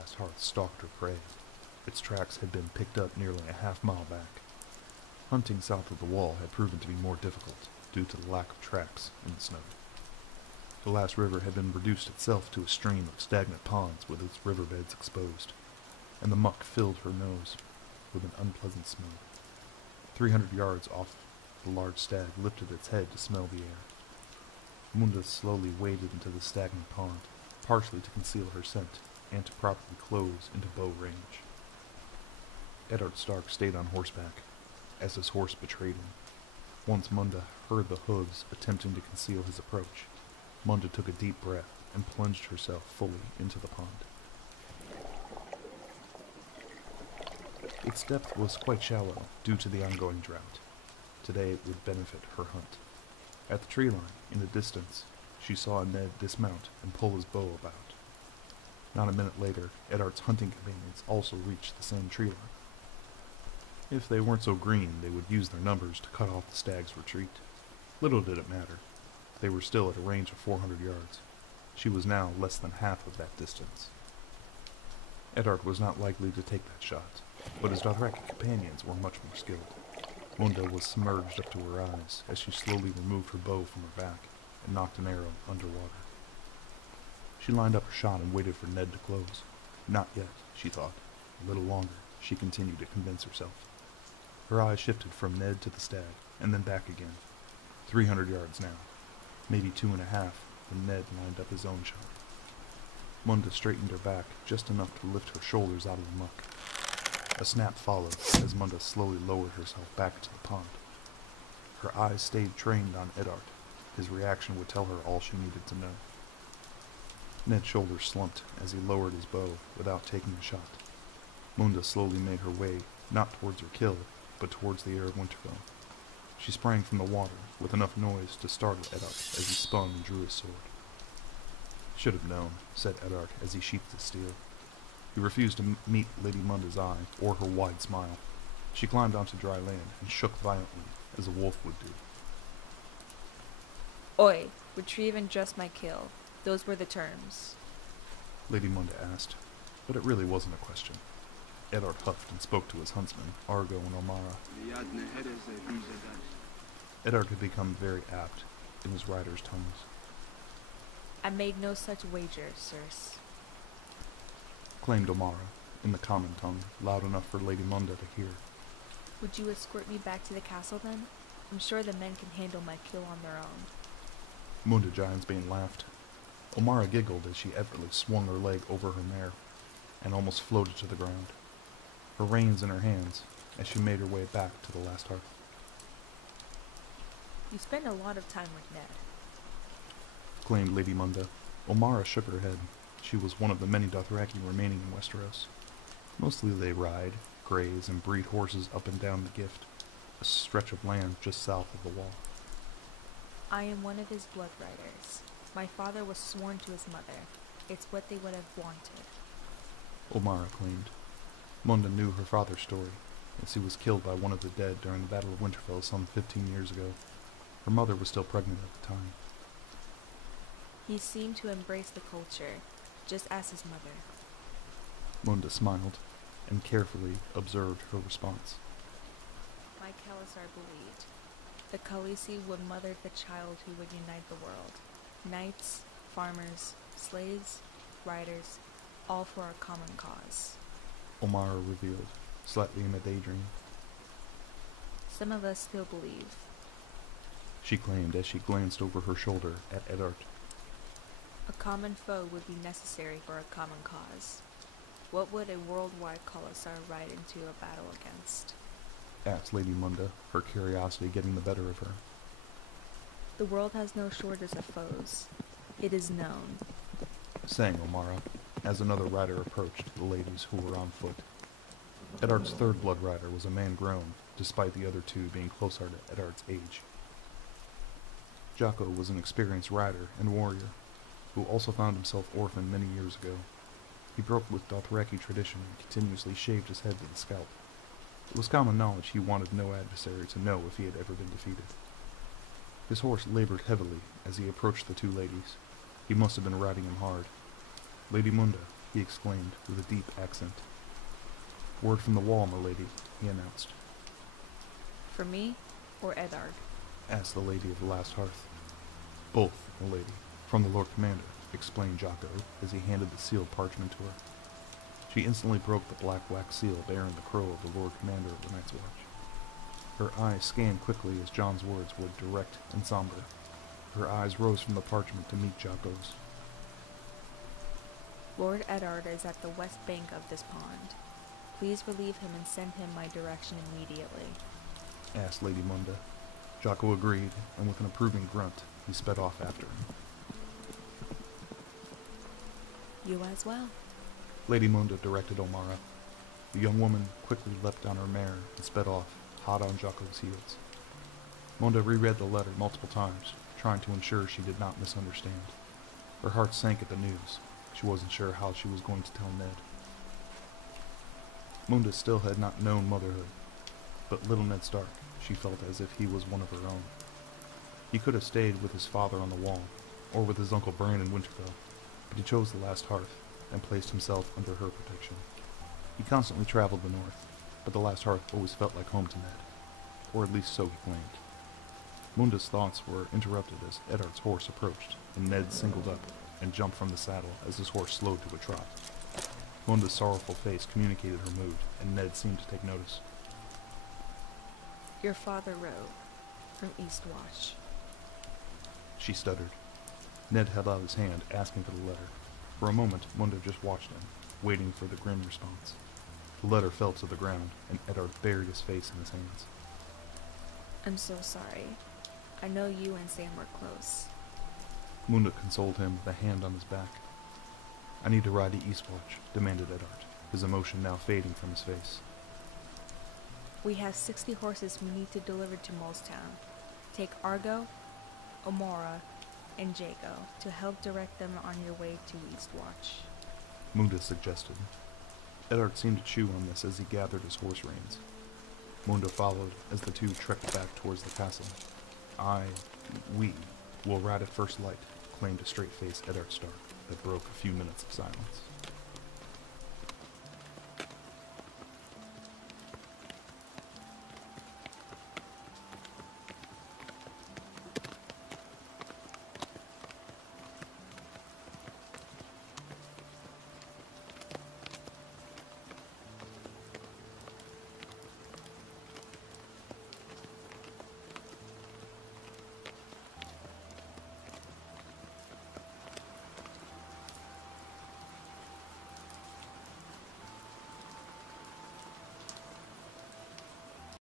last hearth stalked her prey. Its tracks had been picked up nearly a half-mile back. Hunting south of the wall had proven to be more difficult due to the lack of tracks in the snow. The last river had been reduced itself to a stream of stagnant ponds with its riverbeds exposed, and the muck filled her nose with an unpleasant smell. 300 yards off, the large stag lifted its head to smell the air. Munda slowly waded into the stagnant pond, partially to conceal her scent and to properly close into bow range. Eddard Stark stayed on horseback, as his horse betrayed him. Once Munda heard the hooves attempting to conceal his approach, Munda took a deep breath and plunged herself fully into the pond. Its depth was quite shallow due to the ongoing drought. Today it would benefit her hunt. At the tree line, in the distance, she saw Ned dismount and pull his bow about. Not a minute later, Eddard's hunting companions also reached the same tree line. If they weren't so green, they would use their numbers to cut off the stag's retreat. Little did it matter. They were still at a range of 400 yards. She was now less than half of that distance. Eddard was not likely to take that shot, but his Dothraki companions were much more skilled. Munda was submerged up to her eyes as she slowly removed her bow from her back and knocked an arrow underwater. She lined up her shot and waited for Ned to close. Not yet, she thought. A little longer, she continued to convince herself. Her eyes shifted from Ned to the stag, and then back again. 300 yards now. Maybe 2.5 when Ned lined up his own shot. Munda straightened her back just enough to lift her shoulders out of the muck. A snap followed as Munda slowly lowered herself back into the pond. Her eyes stayed trained on Eddard. His reaction would tell her all she needed to know. Ned's shoulders slumped as he lowered his bow without taking a shot. Munda slowly made her way, not towards her kill, but towards the air of Winterfell. She sprang from the water with enough noise to startle Eddard as he spun and drew his sword. "Should have known," said Eddard as he sheathed his steel. He refused to meet Lady Munda's eye or her wide smile. She climbed onto dry land and shook violently, as a wolf would do. Oi, retrieve and just my kill. Those were the terms. Lady Munda asked, but it really wasn't a question. Eddard huffed and spoke to his huntsmen, Argo and Omara. Eddard had become very apt in his riders' tongues. I made no such wager, sirs, claimed Omara, in the common tongue, loud enough for Lady Munda to hear. Would you escort me back to the castle then? I'm sure the men can handle my kill on their own. Munda Giantsbane laughed. Omara giggled as she effortlessly swung her leg over her mare, and almost floated to the ground, her reins in her hands, as she made her way back to the last hearth. You spend a lot of time with Ned, claimed Lady Munda. Omara shook her head. She was one of the many Dothraki remaining in Westeros. Mostly they ride, graze, and breed horses up and down the Gift, a stretch of land just south of the wall. I am one of his blood riders. My father was sworn to his mother. It's what they would have wanted, Omara claimed. Munda knew her father's story, as he was killed by one of the dead during the Battle of Winterfell some 15 years ago. Her mother was still pregnant at the time. He seemed to embrace the culture, just as his mother. Munda smiled, and carefully observed her response. My Khalasar believed. The Khaleesi would mother the child who would unite the world. Knights, farmers, slaves, riders, all for a common cause. Omara revealed, slightly in a daydream. Some of us still believe, she claimed as she glanced over her shoulder at Eddard. A common foe would be necessary for a common cause. What would a worldwide Khalasar ride into a battle against? Asked Lady Munda, her curiosity getting the better of her. The world has no shortage of foes. It is known, sang Omara, as another rider approached the ladies who were on foot. Eddard's third blood rider was a man grown, despite the other two being closer to Eddard's age. Jocko was an experienced rider and warrior, who also found himself orphaned many years ago. He broke with Dothraki tradition and continuously shaved his head with a scalp. It was common knowledge he wanted no adversary to know if he had ever been defeated. His horse labored heavily as he approached the two ladies. He must have been riding him hard. Lady Munda, he exclaimed with a deep accent. Word from the wall, milady, he announced. For me or Eddard? Asked the lady of the last hearth. Both, milady, from the Lord Commander, explained Jocko as he handed the sealed parchment to her. She instantly broke the black wax seal bearing the crow of the Lord Commander of the Night's Watch. Her eyes scanned quickly as Jon's words were direct and somber. Her eyes rose from the parchment to meet Jocko's. Lord Eddard is at the west bank of this pond. Please relieve him and send him my direction immediately, asked Lady Munda. Jocko agreed, and with an approving grunt, he sped off after him. You as well, Lady Munda directed Omara. The young woman quickly leapt on her mare and sped off, hot on Jocko's heels. Munda reread the letter multiple times, trying to ensure she did not misunderstand. Her heart sank at the news. She wasn't sure how she was going to tell Ned. Munda still had not known motherhood, but little Ned Stark, she felt as if he was one of her own. He could have stayed with his father on the wall, or with his uncle Bran in Winterfell, but he chose the last hearth and placed himself under her protection. He constantly traveled the north, but the last hearth always felt like home to Ned, or at least so he claimed. Munda's thoughts were interrupted as Eddard's horse approached, and Ned singled up and jumped from the saddle as his horse slowed to a trot. Munda's sorrowful face communicated her mood, and Ned seemed to take notice. Your father wrote from Eastwatch. She stuttered. Ned held out his hand, asking for the letter. For a moment, Munda just watched him, waiting for the grim response. The letter fell to the ground, and Eddard buried his face in his hands. I'm so sorry. I know you and Sam were close. Munda consoled him with a hand on his back. I need to ride to Eastwatch, demanded Eddard, his emotion now fading from his face. We have 60 horses we need to deliver to Molestown. Take Argo, Omora, and Jago to help direct them on your way to Eastwatch, Munda suggested. Eddard seemed to chew on this as he gathered his horse reins. Munda followed as the two trekked back towards the castle. We will ride at first light, claimed a straight-faced Eddard Stark that broke a few minutes of silence.